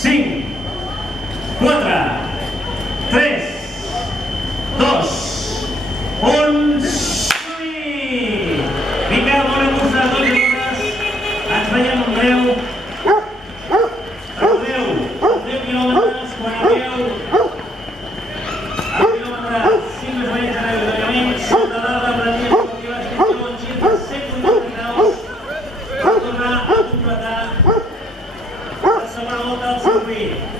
5, 4, 3, 2, 1, som-hi! Vinga, bona cursa a tots i totes. Ens veiem en breu. Recordeu, 10 quilòmetres, quan arribeu al quilòmetre 5 més veïns de l'Ajuntament, sota dada, prenia esportiva, inscripció en gir de 180 graus per tornar a completar la segona volta del circuit.